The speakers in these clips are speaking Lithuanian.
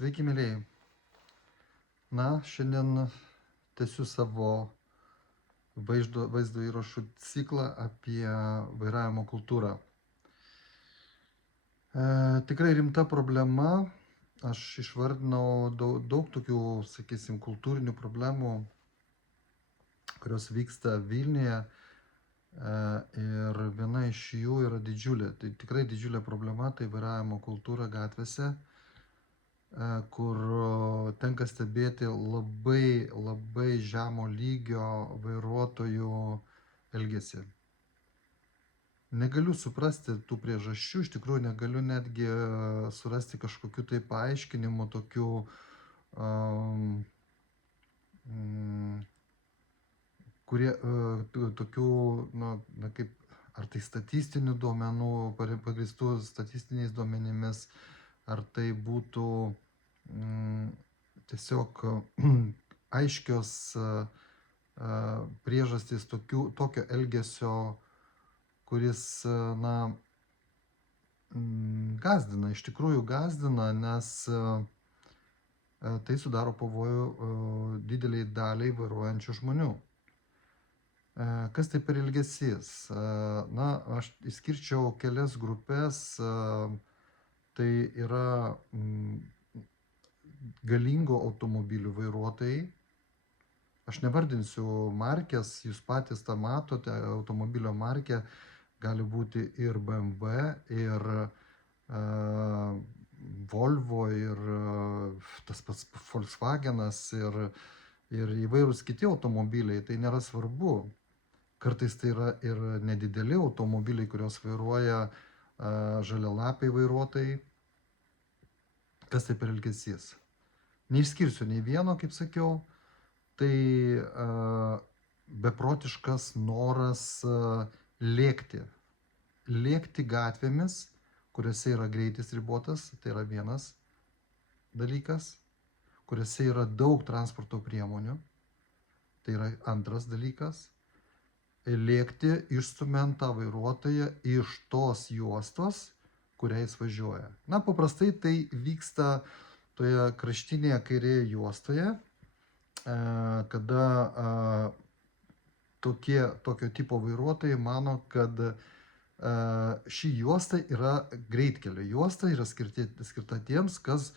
Sveiki, mėlyjei. Šiandien tęsiu savo vaizdo įrašų ciklą apie vairavimo kultūrą. Tikrai rimta problema. Aš išvardinau daug tokių, sakysim, kultūrinių problemų, kurios vyksta Vilniuje. Ir viena iš jų yra didžiulė. Tai tikrai didžiulė problema, tai vairavimo kultūra gatvėse, kur tenka stebėti labai žemo lygio vairuotojų elgesį. Negaliu suprasti tų priežasčių, iš tikrųjų negaliu netgi surasti kažkokių tai paaiškinimų, tokių kaip ar tai statistinių duomenų, pagrįstų statistiniais duomenimis, ar tai būtų tiesiog aiškios priežastys tokio elgesio, kuris gazdina, iš tikrųjų gazdina, nes tai sudaro pavojų dideliai daliai vairuojančių žmonių. Kas tai per elgesys? Aš išskirčiau kelias grupės. Tai yra galingų automobilių vairuotojai. Aš nevardinsiu markės, jūs patys tą matote, automobilio markė gali būti ir BMW, ir Volvo, ir tas pats Volkswagenas, ir įvairūs kiti automobiliai, tai nėra svarbu. Kartais tai yra ir nedideli automobiliai, kurios vairuoja žalialapiai vairuotojai. Kas tai per elgesys? Neišskirsiu nei vieno, kaip sakiau. Tai beprotiškas noras lėkti. Lėkti gatvėmis, kuriuose yra greitis ribotas, tai yra vienas dalykas. Kuriuose yra daug transporto priemonių, tai yra antras dalykas. Lėkti išstumiant tą vairuotoją iš tos juostos, kuriais važiuoja. Paprastai tai vyksta toje kraštinėje kairėje juostoje, kada tokio tipo vairuotojai mano, kad ši juosta yra greitkelio juosta, yra skirta tiems, kas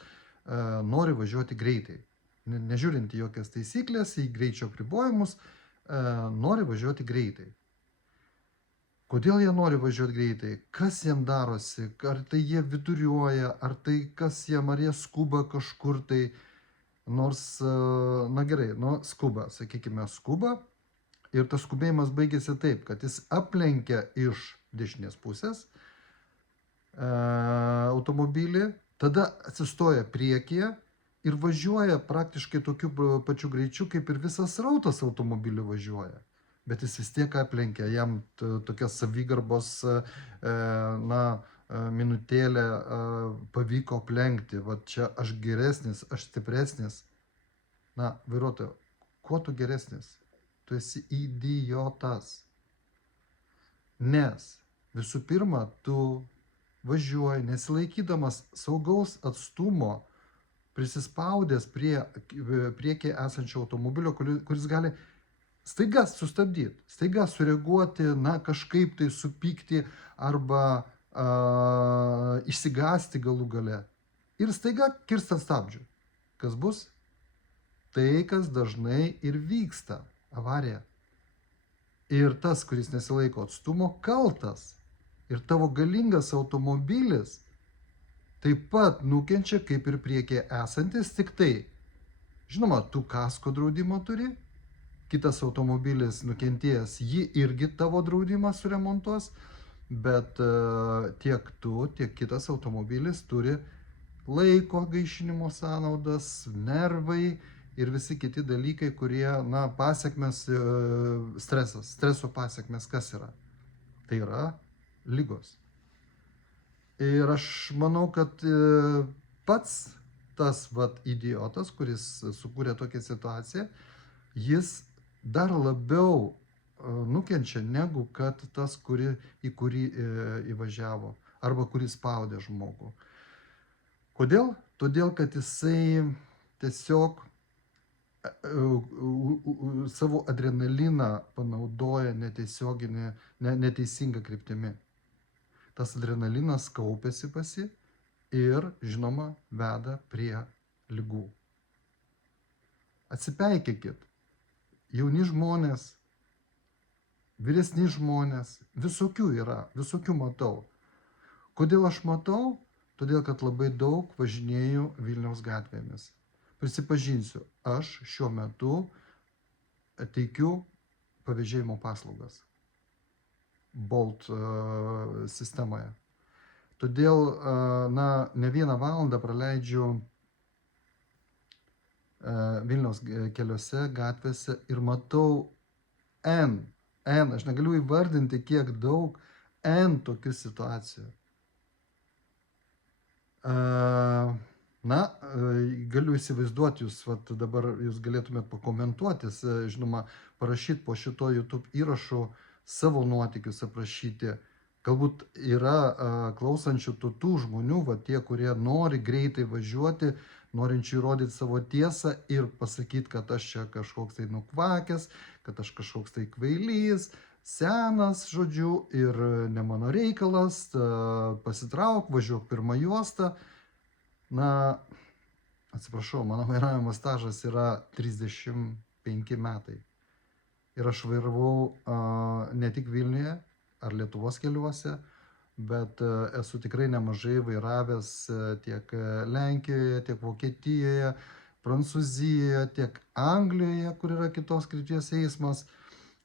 nori važiuoti greitai. Nežiūrint į jokias taisyklės, į greičio apribojimus, nori važiuoti greitai. Kodėl jie nori važiuoti greitai? Kas jiem darosi? Ar tai jie viduriuoja, ar tai kas jiem, ar jie skuba kažkur tai? Nors, skuba, sakykime, skuba. Ir tas skubėjimas baigėsi taip, kad jis aplenkia iš dešinės pusės automobilį, tada atsistoja priekyje ir važiuoja praktiškai tokiu pačiu greičiu, kaip ir visas srautas automobilių važiuoja. Bet jis vis tiek aplenkia, jam tokias savigarbos minutėlę pavyko aplenkti. Va čia aš geresnis, aš stipresnis. Vairuotojo, kuo tu geresnis? Tu esi idiotas. Nes visų pirma, tu važiuoji nesilaikydamas saugaus atstumo, prisispaudęs prie priekyje esančio automobilio, kuris gali staiga sustabdyti, staiga sureaguoti, kažkaip tai supykti arba išsigąsti galų gale. Ir staiga kirst ant stabdžių. Kas bus? Tai, kas dažnai ir vyksta – avarija. Ir tas, kuris nesilaiko atstumo, kaltas. Ir tavo galingas automobilis taip pat nukenčia kaip ir priekyje esantis, tik tai. Žinoma, tu kasko draudimo turi, kitas automobilis nukentėjęs, jį irgi tavo draudimas suremontuos, bet tiek tu, tiek kitas automobilis turi laiko gaišinimo sąnaudas, nervai ir visi kiti dalykai, kurie, pasekmes, streso pasekmes, kas yra? Tai yra ligos. Ir aš manau, kad pats tas idiotas, kuris sukūrė tokią situaciją, jis dar labiau nukenčia negu kad tas, į kurį įvažiavo arba kuris spaudė žmogų. Kodėl? todėl kad jisai tiesiog savo adrenaliną panaudoja neteisinga kryptimi. Tas adrenalinas kaupiasi pas jį ir, žinoma, veda prie ligų. Atsipeikėkit, jauni žmonės, vyresni žmonės, visokių yra, visokių matau. Kodėl aš matau? Todėl, kad labai daug važinėju Vilniaus gatvėmis. Prisipažinsiu, aš šiuo metu teikiu pavėžėjimo paslaugas Bolt sistemoje. Todėl, ne vieną valandą praleidžiu Vilniaus keliuose, gatvėse ir matau aš negaliu įvardinti, kiek daug tokių situacijų. Galiu įsivaizduoti jūs, dabar jūs galėtumėt pakomentuoti, žinoma, parašyti po šito YouTube įrašu savo nuotykius aprašyti. Galbūt yra klausančių tų žmonių, tie, kurie nori greitai važiuoti, norinčių įrodyti savo tiesą ir pasakyti, kad aš čia kažkoks tai nukvakęs, kad aš kažkoks tai kvailys, senas, žodžiu, ir ne mano reikalas, pasitrauk, važiuok pirmą juostą. Atsiprašau, mano vairavimo stažas yra 35 metai. Ir aš vairavau ne tik Vilniuje ar Lietuvos keliuose, bet esu tikrai nemažai vairavęs tiek Lenkijoje, tiek Vokietijoje, Prancūzijoje, tiek Anglijoje, kur yra kitos krypties eismas.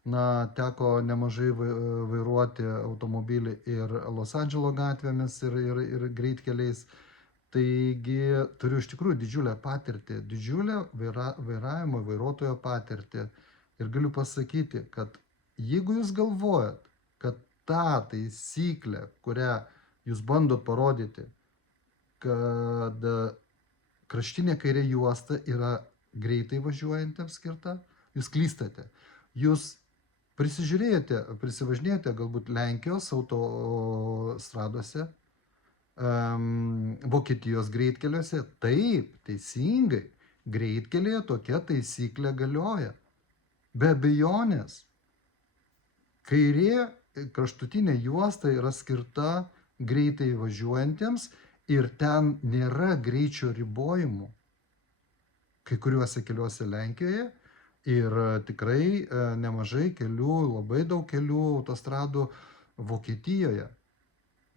Teko nemažai vairuoti automobilį ir Los Andželo gatvėmis, ir greitkeliais. Taigi turiu iš tikrųjų didžiulę patirtį, didžiulę vairavimo vairuotojo patirtį. Ir galiu pasakyti, kad jeigu jūs galvojat, kad ta taisyklė, kurią jūs bandot parodyti, kad kraštinė kairė juosta yra greitai važiuojantiems skirta, jūs klystate. Jūs prisivažinėjote galbūt Lenkijos autostradose, Vokietijos greitkeliuose. Taip, teisingai, greitkelyje tokia taisyklė galioja. Be abejonės, kairė kraštutinė juosta yra skirta greitai važiuojantiems ir ten nėra greičio ribojimų. Kai kuriuose keliuose Lenkijoje ir tikrai nemažai kelių, labai daug kelių autostradų Vokietijoje.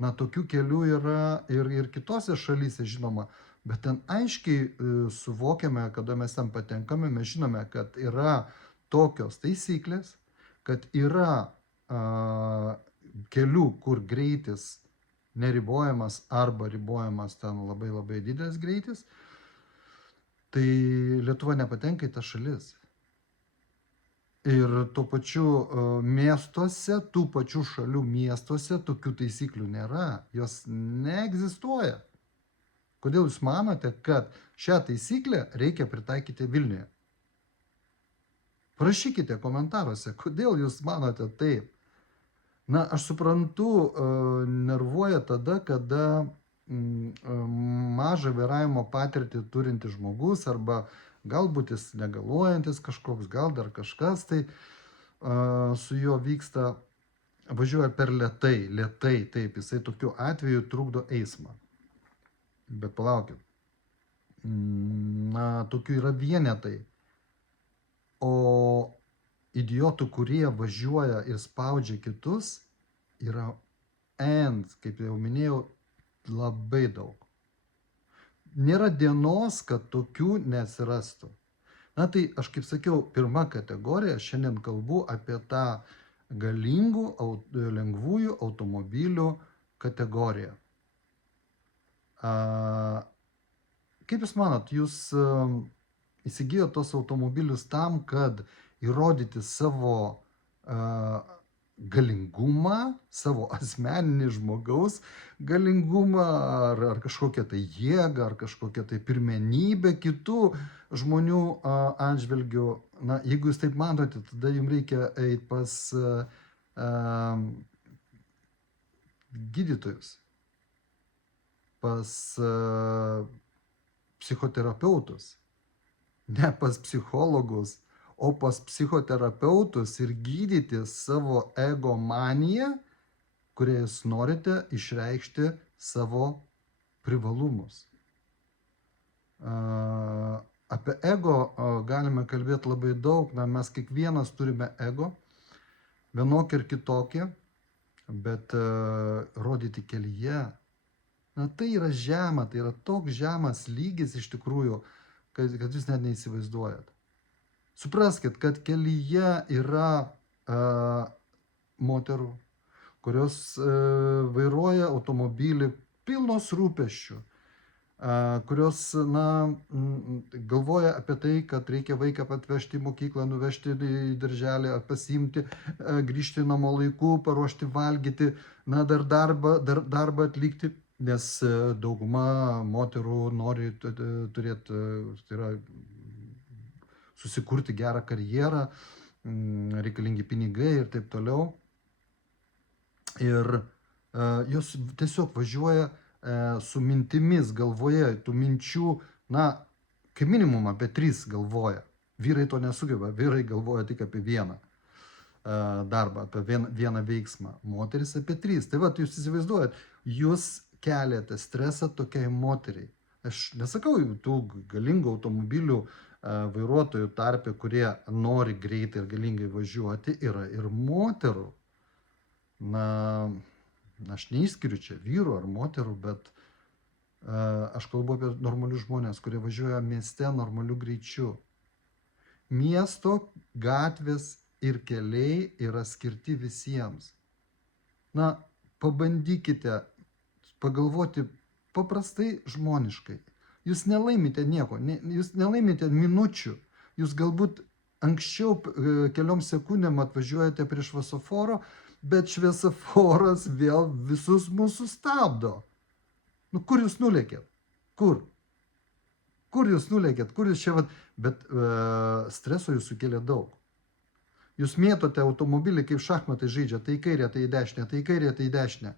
Tokių kelių yra ir kitose šalyse, žinoma, bet ten aiškiai suvokiame, kada mes ten patenkame, mes žinome, kad yra tokios taisyklės, kad yra kelių, kur greitis neribojamas arba ribojamas ten labai labai didelis greitis, tai Lietuva nepatenka į tas šalis. Ir tuo pačiu miestuose, tų pačių šalių miestuose tokių taisyklių nėra, jos neegzistuoja. Kodėl jūs manote, kad šią taisyklę reikia pritaikyti Vilniuje? Parašykite komentaruose, kodėl jūs manote taip. Aš suprantu, nervuoja tada, kada mažą vairavimo patirtį turintis žmogus arba galbūt jis negaluojantis kažkoks, gal dar kažkas, tai su juo vyksta, važiuoja per lėtai, taip, jisai tokiu atveju trukdo eismą. Bet palaukit, tokių yra vienetai, o idiotų, kurie važiuoja ir spaudžia kitus, yra kaip jau minėjau, labai daug. Nėra dienos, kad tokių neatsirastų. Tai aš kaip sakiau, pirma kategorija, šiandien kalbu apie tą galingų, lengvųjų automobilių kategoriją. Kaip jūs manot, jūs įsigijote tos automobilius tam, kad įrodyti savo galingumą, savo asmeninį žmogaus galingumą, ar kažkokią tai jėgą, ar kažkokią tai pirmenybę kitų žmonių atžvilgių. Jeigu jūs taip manote, tada jums reikia eiti pas gydytojus, pas psichoterapeutus, ne pas psichologus, o pas psichoterapeutus ir gydyti savo ego maniją, kuria jūs norite išreikšti savo privalumus. Apie ego galime kalbėti labai daug, mes kiekvienas turime ego, vienokį ir kitokį, bet rodyti kelyje, tai yra žema, tai yra toks žemas lygis iš tikrųjų, kad jūs net neįsivaizduojat. Supraskit, kad kelyje yra moterų, kurios vairuoja automobilį pilnos rūpesčių, kurios galvoja apie tai, kad reikia vaiką atvežti į mokyklą, nuvežti į darželį, pasiimti, grįžti namo laiku, paruošti valgyti, dar darbą atlikti, nes dauguma moterų nori turėti, tai yra susikurti gerą karjerą, reikalingi pinigai ir taip toliau. Ir jos tiesiog važiuoja su mintimis galvoje, tų minčių, kaip minimum apie 3 galvoja. Vyrai to nesugeba, vyrai galvoja tik apie vieną darbą, apie vieną veiksmą, moteris apie 3. Tai va, jūs įsivaizduojat, jūs keliate stresą tokiai moteriai. Aš nesakau tų galingų automobilių vairuotojų tarpe, kurie nori greitai ir galingai važiuoti, yra ir moterų. Aš neišskiriu čia vyrų ar moterų, bet aš kalbu apie normalius žmonės, kurie važiuoja mieste normaliu greičiu. Miesto gatvės ir keliai yra skirti visiems. Pabandykite pagalvoti paprastai žmoniškai. Jūs nelaimite nieko, jūs nelaimite minučių, jūs galbūt anksčiau keliom sekundėm atvažiuojate prie šviesoforo, bet šviesoforas vėl visus mūsų stabdo. Kur jūs nulėkėt? Kur? Kur jūs nulėkėt? Kur jūs čia? Bet streso jūs sukėlė daug. Jūs mėtote automobilį kaip šachmatai žaidžia, tai į kairę, tai į dešinę, tai į kairę, tai į dešinę.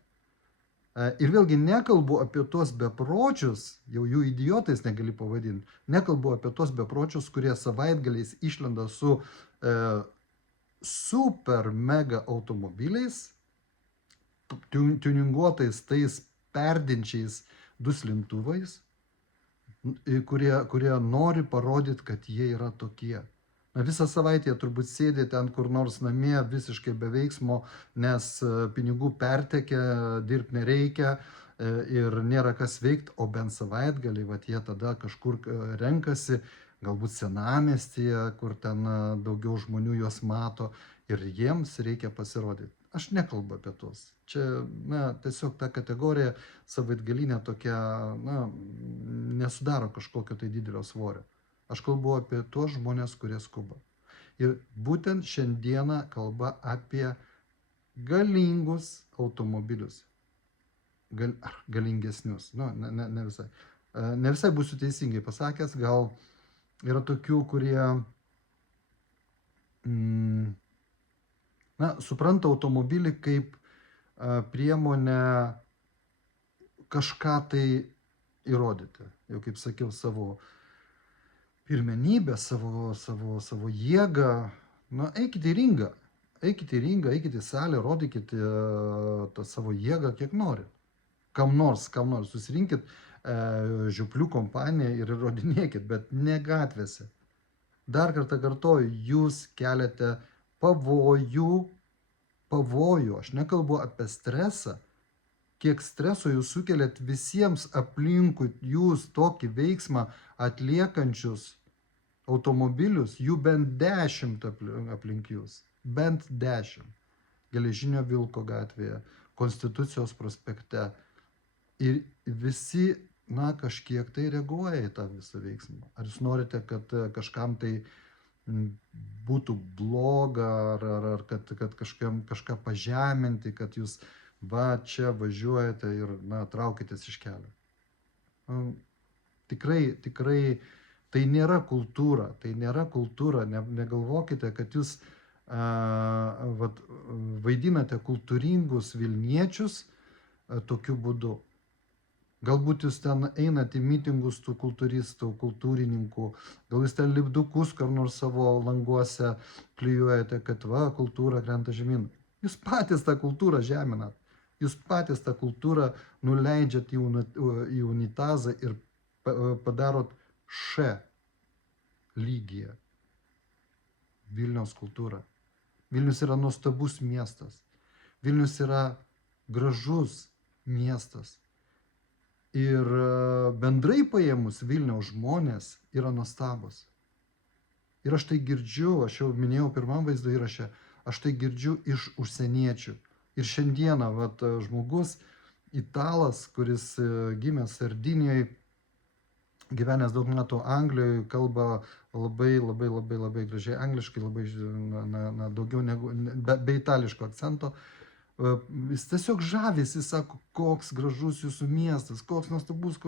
Ir vėlgi nekalbu apie tuos bepročius, jau jų idiotais negali pavadinti, nekalbu apie tuos bepročius, kurie savaitgaliais išlenda su super mega automobiliais, tuninguotais tais perdinčiais duslintuvais, kurie nori parodyti, kad jie yra tokie. Visą savaitę jie turbūt sėdi ten kur nors namie visiškai be veiksmo, nes pinigų pertekė, dirbti nereikia ir nėra kas veikti, o bent savaitgalį jie tada kažkur renkasi, galbūt senamiestyje, kur ten daugiau žmonių juos mato ir jiems reikia pasirodyti. Aš nekalbu apie tuos. Čia, tiesiog ta kategorija savaitgalinė tokia, nesudaro kažkokio tai didelio svorio. Aš kalbu apie tuos žmonės, kurie skuba. Ir būtent šiandieną kalba apie galingus automobilius. Galingesnius. Ne visai. Ne visai būsiu teisingai pasakęs, gal yra tokių, kurie supranta automobilį kaip priemonę kažką tai įrodyti. Jau kaip sakiau, savo pirmenybę, savo jėgą. Eikite į ringą, eikite į salę, rodykite tą savo jėgą, kiek norit. Kam nors, susirinkit žiuplių kompaniją ir įrodinėkit, bet ne gatvėse. Dar kartą kartoju, jūs keliate pavojų, aš nekalbu apie stresą, kiek streso jūs sukeliat visiems aplinkui jūs tokį veiksmą atliekančius automobilius, jų bent 10 aplink jūs, bent 10. Geležinio Vilko gatvėje, Konstitucijos prospekte. Ir visi, kažkiek tai reaguoja į tą visą veiksmą. Ar jūs norite, kad kažkam tai būtų bloga, ar kad kažką pažeminti, kad jūs čia važiuojate ir traukitės iš kelio. Tikrai tai nėra kultūra, negalvokite, kad jūs vaidinate kultūringus Vilniečius tokiu būdu. Galbūt jūs ten einate į mitingus tų kultūristų, kultūrininkų, gal jūs ten lipdukus kur nors savo languose klijuojate, kad va, kultūra krenta žemyn. Jūs patys tą kultūrą žeminat. Jūs patys tą kultūrą nuleidžiat į unitazą ir padarot š lygyje. Vilniaus kultūra. Vilnius yra nuostabus miestas. Vilnius yra gražus miestas. Ir bendrai paėmus Vilniaus žmonės yra nuostabus. Ir aš tai girdžiu, aš jau minėjau pirmam vaizdo įraše, aš tai girdžiu iš užsieniečių. Ir šiandieną vat, žmogus, italas, kuris gimęs Sardinijoje, gyvenęs daug metų Anglijoje, kalba labai gražiai angliškai, labai daugiau negu be itališko akcento. Jis tiesiog žavisi, sako, koks gražus jūsų miestas, koks nuostabus,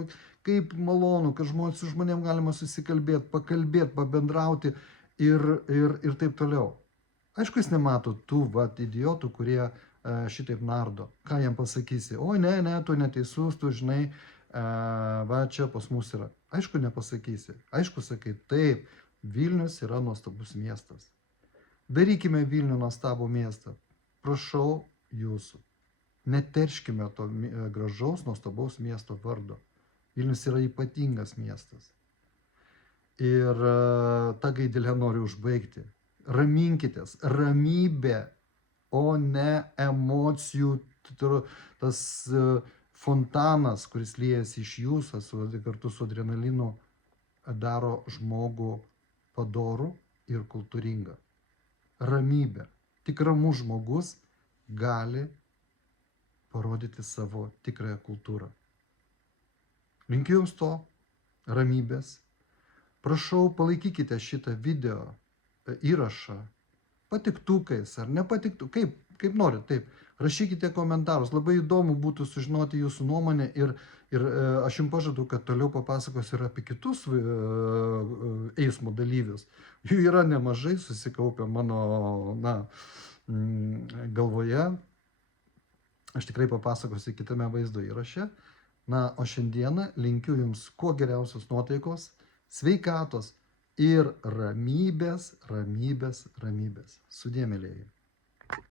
kaip malonu, kad su žmonėm galima susikalbėti, pakalbėti, pabendrauti ir taip toliau. Aišku, jis nemato tų idiotų, kurie šitaip nardo. Ką jam pasakysi? Oi, ne, tu neteisus, tu žinai, va čia pas mus yra. Aišku, nepasakysi. Aišku, sakai, taip, Vilnius yra nuostabus miestas. Darykime Vilnių nuostabų miestą. Prašau jūsų. Neterškime to gražaus, nuostabaus miesto vardo. Vilnius yra ypatingas miestas. Ir tą gaidelę noriu užbaigti. Raminkitės. Ramybė, o ne emocijų tas fontanas, kuris liejasi iš jūsų kartu su adrenalinu, daro žmogų padorų ir kultūringą. Ramybė. Tik ramus žmogus gali parodyti savo tikrąją kultūrą. Linkiu jums to, ramybės. Prašau, palaikykite šitą video įrašą patiktukais ar nepatiktų, kaip norit, taip. Rašykite komentarus, labai įdomu būtų sužinoti jūsų nuomonę ir aš jums pažadu, kad toliau papasakosiu ir apie kitus eismo dalyvius. Jų yra nemažai susikaupę mano galvoje. Aš tikrai papasakosiu kitame vaizdo įraše. O šiandieną linkiu jums kuo geriausios nuotaikos, sveikatos ir ramybės. Sudie, mielieji.